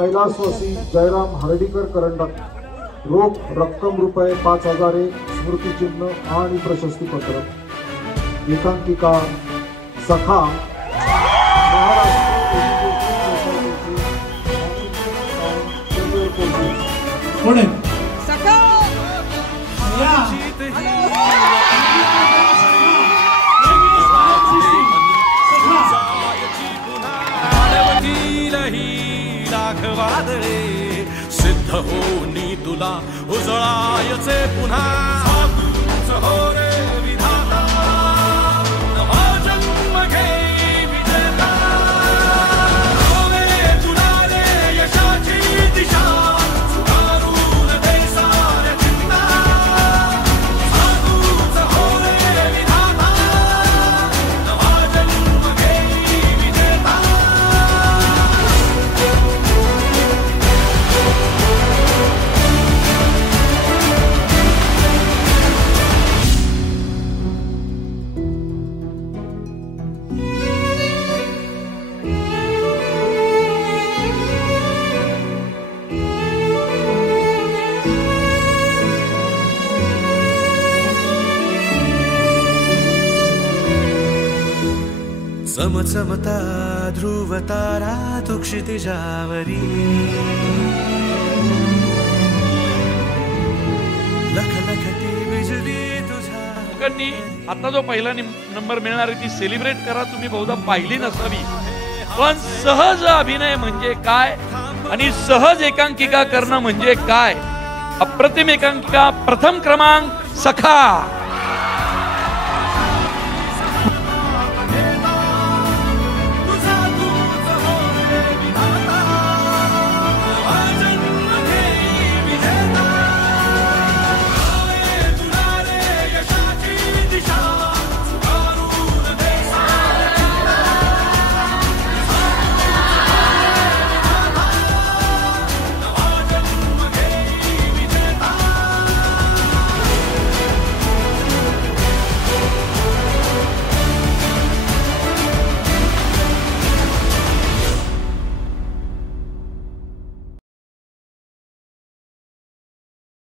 कैलासवासी जयराम हर्डीकर करंडक रोख रक्कम रुपये 5,000 स्मृतिचिन्ह आणि प्रशस्तीपत्र। एकांकिका सखा वादळे सिद्ध होनी तुला उजळायचे पुन्हा हो रे विधाता नवा जन्म घे विजेता होवे तुला रे यशाची दिशा सुधारून दे साऱ्या चिंता हो रे विधाता नवा जन्म घे विजेता। चमचमता ध्रुव तारा तू क्षितिजावरी लखलखती बिजली तुझ्या। आता जो पहिला नंबर मिळणार आहे ती सेलिब्रेट करा। तुम्ही बहुधा पाहिली नसावी, पण सहज अभिनय म्हणजे काय आणि सहज एकांकिका करणं म्हणजे काय। अप्रतिम एकांकिका प्रथम क्रमांक सखा।